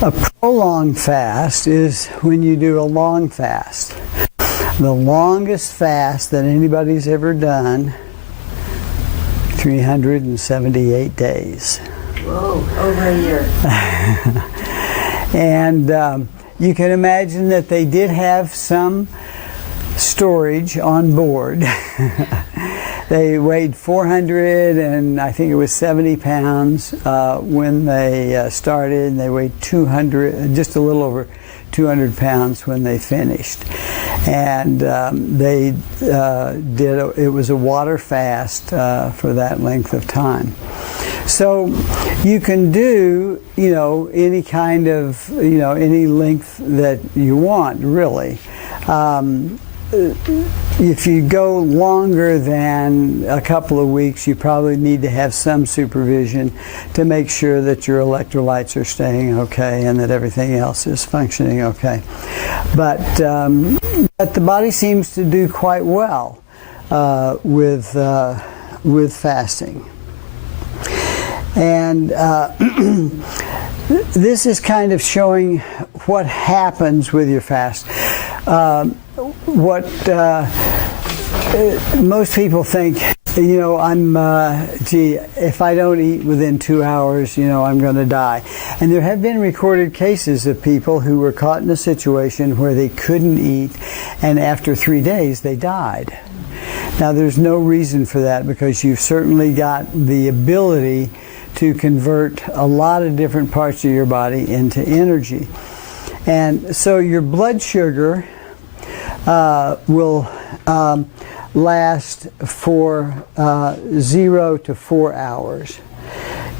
A prolonged fast is when you do a long fast. The longest fast that anybody's ever done, 378 days. Whoa, over a year. And you can imagine that they did have some storage on board. They weighed 400 and I think it was 70 pounds when they started. They weighed 200, just a little over 200 pounds when they finished. And they it was a water fast for that length of time. So you can do, any kind of, any length that you want, really. If you go longer than a couple of weeks, you probably need to have some supervision to make sure that your electrolytes are staying okay and that everything else is functioning okay. But the body seems to do quite well with fasting. And this is kind of showing what happens with your fast. Most people think, if I don't eat within 2 hours, I'm going to die. And there have been recorded cases of people who were caught in a situation where they couldn't eat, and after 3 days they died. Now there's no reason for that, because you've certainly got the ability to convert a lot of different parts of your body into energy. And so your blood sugar will last for 0 to 4 hours.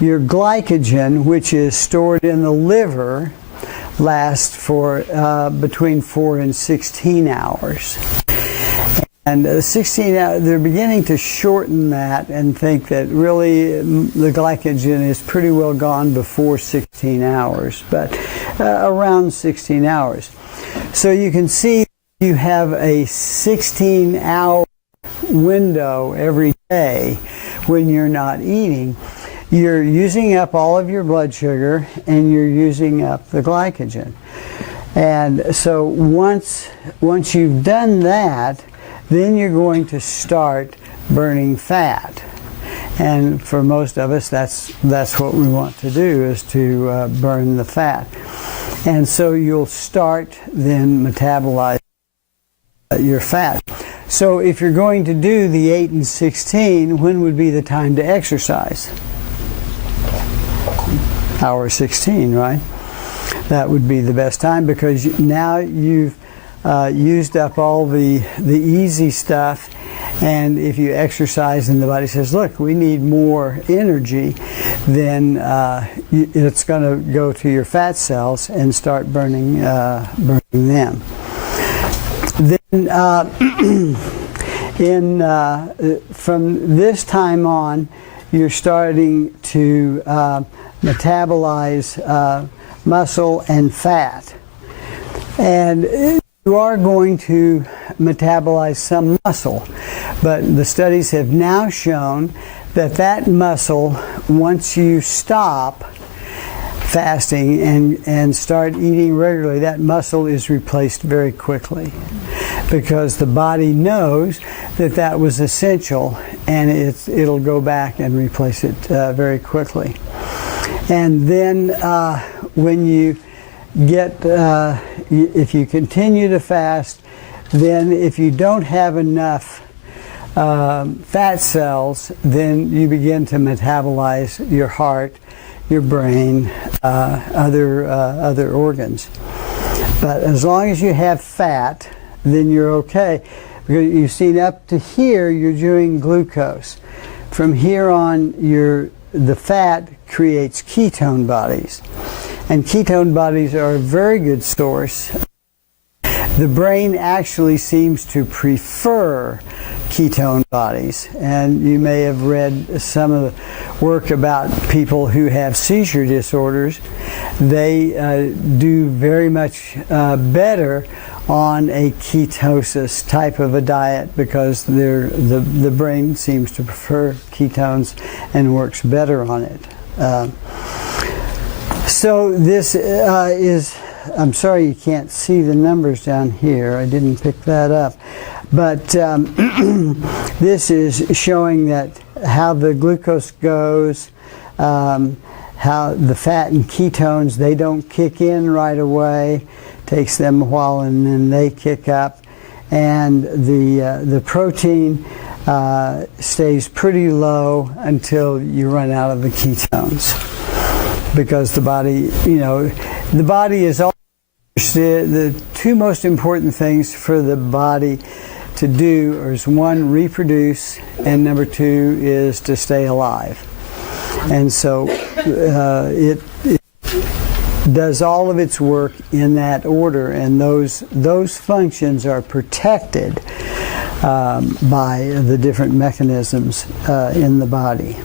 Your glycogen, which is stored in the liver, lasts for between 4 and 16 hours. And 16 hours, they're beginning to shorten that and think that really the glycogen is pretty well gone before 16 hours, but around 16 hours. So you can see you have a 16-hour window every day when you're not eating. You're using up all of your blood sugar and you're using up the glycogen. And so once you've done that, then you're going to start burning fat. And for most of us, that's what we want to do, is to burn the fat. And so you'll start then metabolize your fat. So if you're going to do the 8 and 16, when would be the time to exercise? Hour 16, right? That would be the best time, because now you've used up all the easy stuff, and if you exercise and the body says, look, we need more energy, then it's going to go to your fat cells and start burning them. Then from this time on, you're starting to metabolize muscle and fat. And you are going to metabolize some muscle, but the studies have now shown that muscle, once you stop fasting and start eating regularly, that muscle is replaced very quickly, because the body knows that was essential, and it'll go back and replace it very quickly. And then when you get, if you continue to fast, then if you don't have enough fat cells, then you begin to metabolize your heart, your brain, other organs. But as long as you have fat, then you're okay. Because you've seen up to here, you're doing glucose. From here on, the fat creates ketone bodies. And ketone bodies are a very good source. The brain actually seems to prefer ketone bodies, and you may have read some of the work about people who have seizure disorders. They do very much better on a ketosis type of a diet, because the brain seems to prefer ketones and works better on it. So this is, I'm sorry you can't see the numbers down here. I didn't pick that up. But this is showing that how the glucose goes, how the fat and ketones, they don't kick in right away. Takes them a while and then they kick up. And the protein stays pretty low until you run out of the ketones. Because the body, the body is all, the two most important things for the body to do is one, reproduce, and number two is to stay alive. And so it does all of its work in that order, and those functions are protected by the different mechanisms in the body.